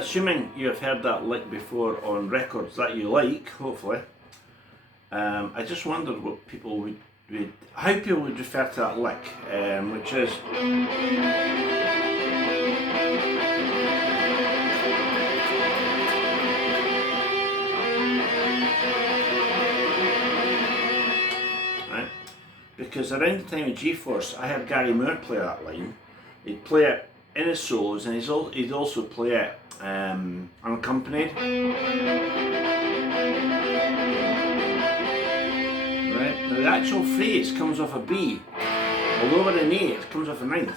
assuming you have heard that lick before on records that you like, hopefully, I just wondered what people would how people would refer to that lick, which is right, because around the time of G-Force, I heard Gary Moore play that line. He'd play it in his solos, and he'd also play it unaccompanied. Right? Now the actual phrase comes off a B, although we're in A, it comes off a ninth.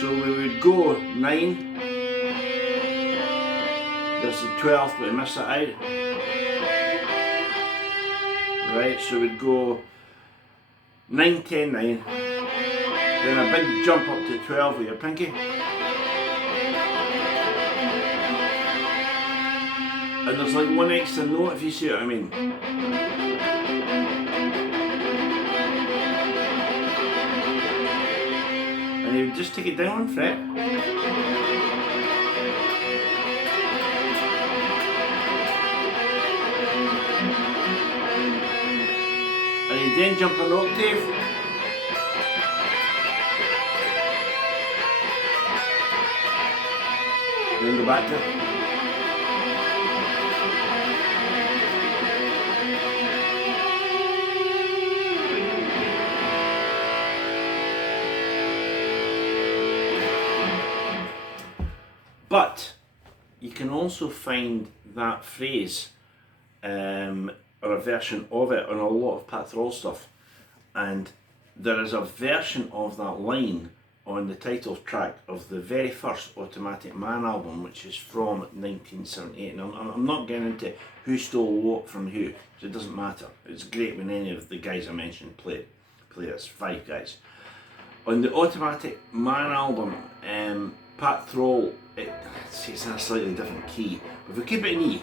So we would go 9, there's the 12th, but we miss that out. Right, so we'd go 9, 10, 9. Then a big jump up to 12 with your pinky. And there's like one extra note, if you see what I mean. And you just take it down one fret. And you then jump an octave. Then go back to it. But you can also find that phrase or a version of it on a lot of Pat Thrall stuff, and there is a version of that line on the title track of the very first Automatic Man album, which is from 1978. And I'm not getting into who stole what from who, so it doesn't matter. It's great when any of the guys I mentioned play this, 5 guys. On the Automatic Man album, Pat Thrall, it's in a slightly different key, but if we keep it in E,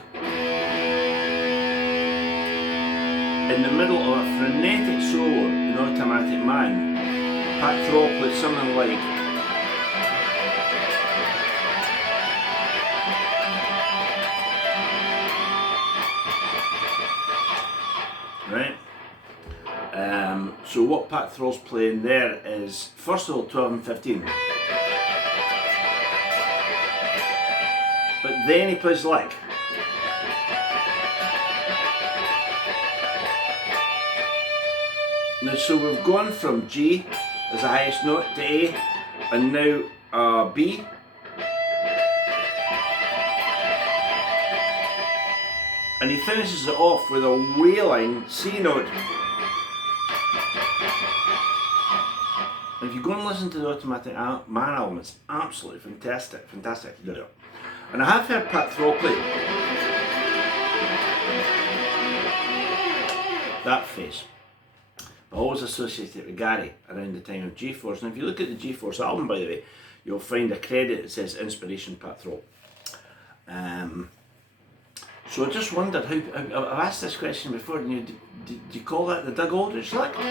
in the middle of a frenetic solo in Automatic Man, Pat Thrall played something like right. So what Pat Thrall's playing there is, first of all, 12 and 15. But then he plays lick. Now, so we've gone from G as the highest note to A, and now B. And he finishes it off with a wailing C note. And if you go and listen to the Automatic Man album, it's absolutely fantastic. And I have heard Pat Thrall play that phrase. I always associate it with Gary around the time of G-Force. And if you look at the G-Force album, by the way, you'll find a credit that says Inspiration Pat Thrall. So I just wondered how, I've asked this question before, and do you call that the Doug Aldrich lick? Do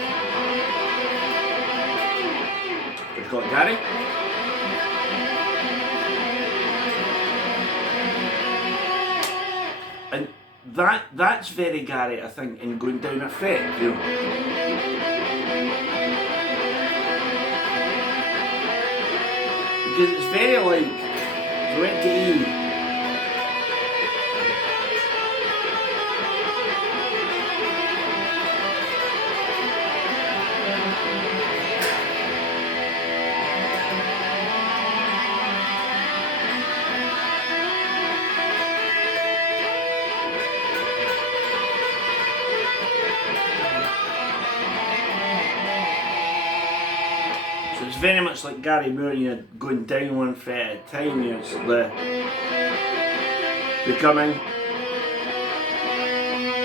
you call it Gary? And that's very Gary, I think, in going down a fret, you know. Because it's very like, you went to E, it's very much like Gary Moore, you know, going down one fret at a time, you know, it's the becoming,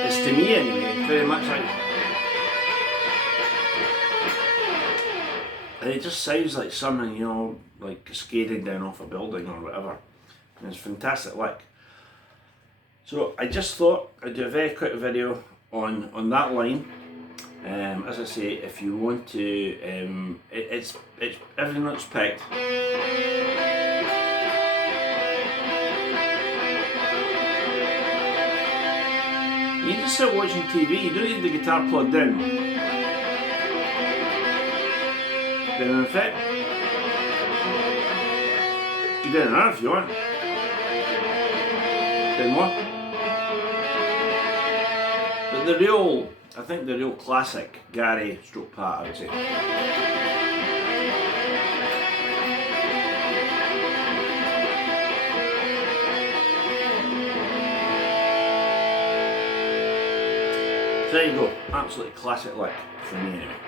it's to me anyway, very much like, and it just sounds like something, you know, like cascading down off a building or whatever, and it's fantastic lick. So I just thought I'd do a very quick video on that line. As I say, if you want to, it's everything that's picked. You just sit watching TV, you don't need the guitar plugged in. Then in effect, you do another if you want. Then what? But the real, I think the real classic Gary stroke Pat, I would say. There you go, absolutely classic lick for me anyway.